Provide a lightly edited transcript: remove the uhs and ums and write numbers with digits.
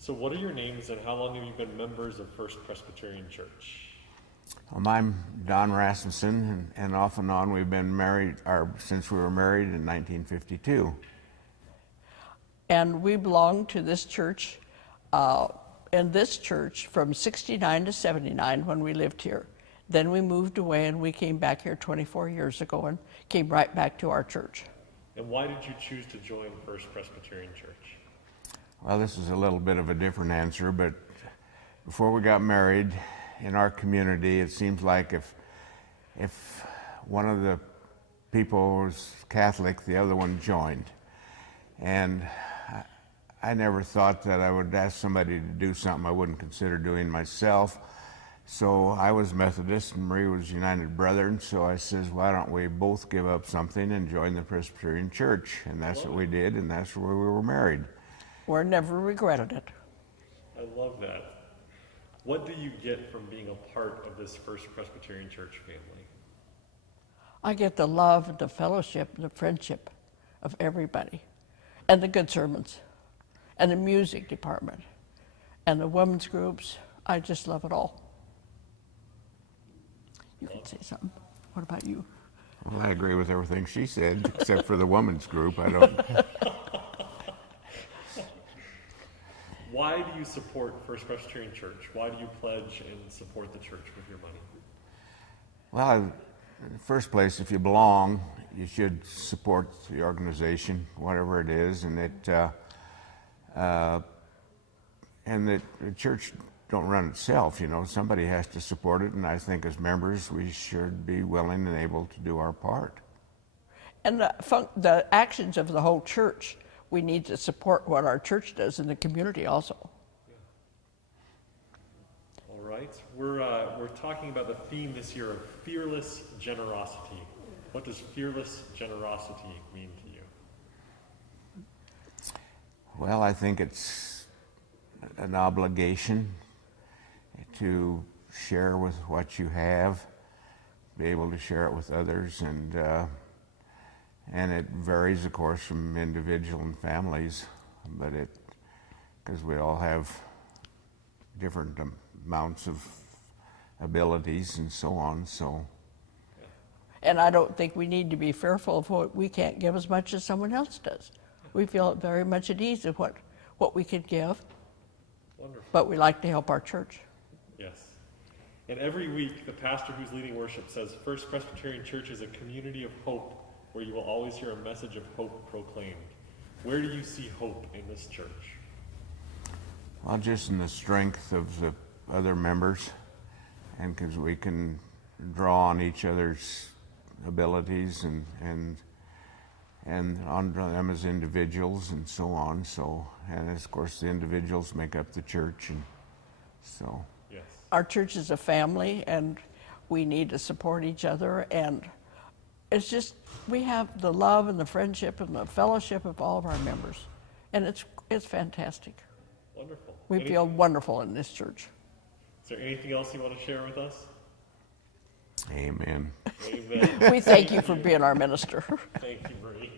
So what are your names and how long have you been members of First Presbyterian Church? I'm Don Rasmussen, and off and on we've been married, since we were married in 1952. And we belong to this church, in this church from 69 to 79 when we lived here. Then we moved away and we came back here 24 years ago and came right back to our church. And why did you choose to join First Presbyterian Church? Well, this is a little bit of a different answer, but before we got married, in our community, it seems like if one of the people was Catholic, the other one joined. And I never thought that I would ask somebody to do something I wouldn't consider doing myself. So I was Methodist and Marie was United Brethren, so I says, why don't we both give up something and join the Presbyterian Church? And that's what we did, and that's where we were married. We never regretted it. I love that. What do you get from being a part of this First Presbyterian Church family? I get the love and the fellowship and the friendship of everybody, and the good sermons, and the music department, and the women's groups. I just love it all. You can say something. What about you? Well, I agree with everything she said, except for the women's group. I don't. Why do you support First Presbyterian Church? Why do you pledge and support the church with your money? Well, in the first place, if you belong, you should support the organization, whatever it is, and that the church don't run itself. Somebody has to support it, and I think as members, we should be willing and able to do our part. And the actions of the whole church. We need to support what our church does in the community also. Yeah. All right. We're talking about the theme this year of fearless generosity. What does fearless generosity mean to you? Well, I think it's an obligation to share with what you have, be able to share it with others, and it varies, of course, from individual and families, but because we all have different amounts of abilities and so on, so. And I don't think we need to be fearful of what we can't give as much as someone else does. We feel very much at ease of what we can give. Wonderful. But we like to help our church. Yes. And every week, the pastor who's leading worship says, First Presbyterian Church is a community of hope where you will always hear a message of hope proclaimed. Where do you see hope in this church? Well, just in the strength of the other members, and because we can draw on each other's abilities and on them as individuals and so on. So, and of course, the individuals make up the church, and so. Yes. Our church is a family, and we need to support each other, and it's just, we have the love and the friendship and the fellowship of all of our members, and it's fantastic. Wonderful. We feel wonderful in this church. Is there anything else you want to share with us? Amen. Amen. We thank you for being our minister. Thank you, Marie.